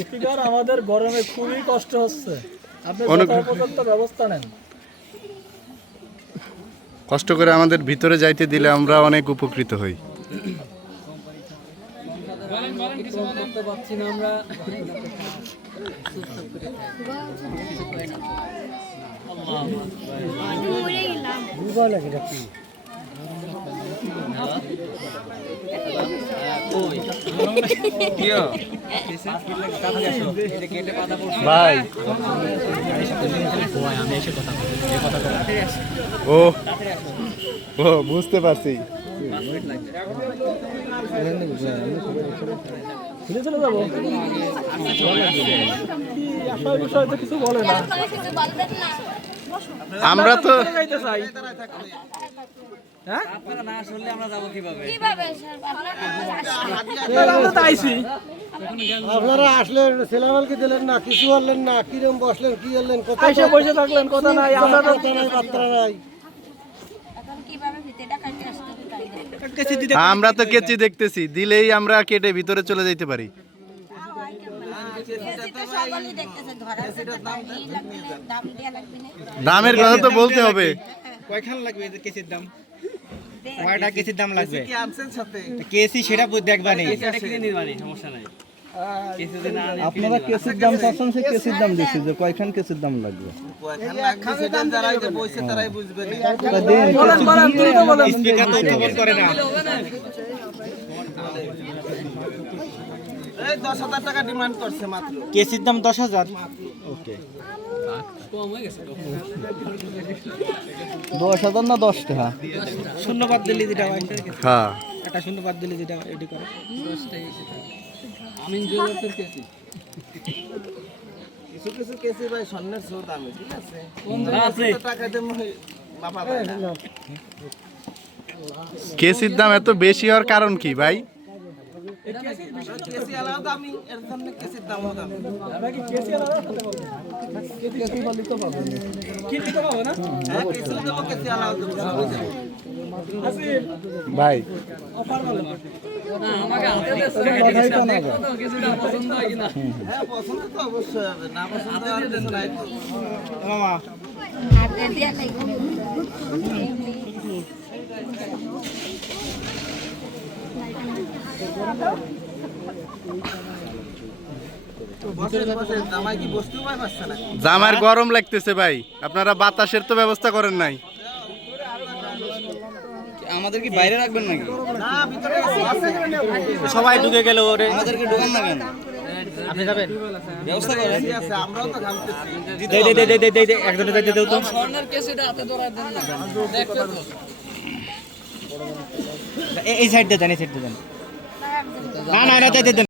Speaker আমাদের গরমে খুবই কষ্ট হচ্ছে, আপনি যথোপযুক্ত ব্যবস্থা নেন। কষ্ট করে আমাদের ভিতরে যাইতে দিলে আমরা অনেক উপকৃত হই। ভাই ও ও বুঝতে পারছি। চলে যাবো, বিষয় তো কিছু বলে না। আমরা তো আপনারা আসলেন, ছেলেমালকে দিলেন না, কিছু বললেন না, কিরম বসলেন, কি করলেন, বসে থাকলেন, কথা নাই, আমরা কথা নাই, বার্তা নাই। আমরা তো কেচি দেখতেছি, দিলেই আমরা কেটে ভিতরে চলে যাইতে পারি। দামের কথা তো বলতে হবে। কয়খান লাগবে কেসির দাম? কয়টা কেসির দাম লাগবে? কি আনছেন সাথে? কেসি সেটা দেখবা নেই। এটা কিনে নিবানি, সমস্যা নাই। আপনারা কেসির দাম পাচ্ছেন, সে কেসির দাম দিচ্ছি যে কয়খান কেসির দাম লাগবে। কয়খান লাগবে সেটা যারাই যে বইছে তারাই বুঝবে। স্পিকার তো উত্থাপন করে না। এই 10,000 টাকা ডিমান্ড করছে মাত্র। কেসির দাম 10,000। ওকে। কম হয়ে গেছে তো। 10,000 না 10 টাকা? শূন্যবাদ দিলে যেটা হয়। হ্যাঁ, একটা শূন্যবাদ দিলে যেটা এডি করে। 10 টাকা সেটা। আমি জোরের কেসি। কিছু কিছু কেসি ভাই স্বর্ণের চেয়েও দামি, ঠিক আছে? টাকা দিয়ে বাবা ভাই না। কেসির দাম এত বেশি হওয়ার কারণ কি ভাই? কেসি আলাদা দামি, এর জন্য কেসির দামও দামি। কেসি আলাদা খেতে পারবো, কেসি বলি তো পাবো না, কি দিতে পাবো না। হ্যাঁ, কেসি দেবো, কেসি আলাদা দেবো, সবই দেবো। আসিফ ভাই অফার বলো না, আমাকে হাতে দিচ্ছে, দেখো তো কিছুটা পছন্দ হয় কিনা। হ্যাঁ, পছন্দ তো অবশ্যই হবে, না পছন্দ আর কিছু নাই। মামা হাতে দিয়া নাই। জামাই কি বসতেও পারছে না? জামার গরম লাগতেছে ভাই, আপনারা বাতাসের তো ব্যবস্থা করেন নাই। আমাদের কি বাইরে রাখবেন নাকি? না, ভিতরে আছে। সবাই ঢুকে গেল, ওরে আমাদেরকে ঢুকান না কেন? আপনি যাবেন? ব্যবস্থা করেন। আছে, আমরাও তো ঘামতেছি। দে একজনে দাও তো। স্বর্ণের কেসিটা হাতে ধরা দেন না। দেখছো তো? এই সাইড দিয়ে দেন, এই সাইড দিয়ে দেন। না না, দেন।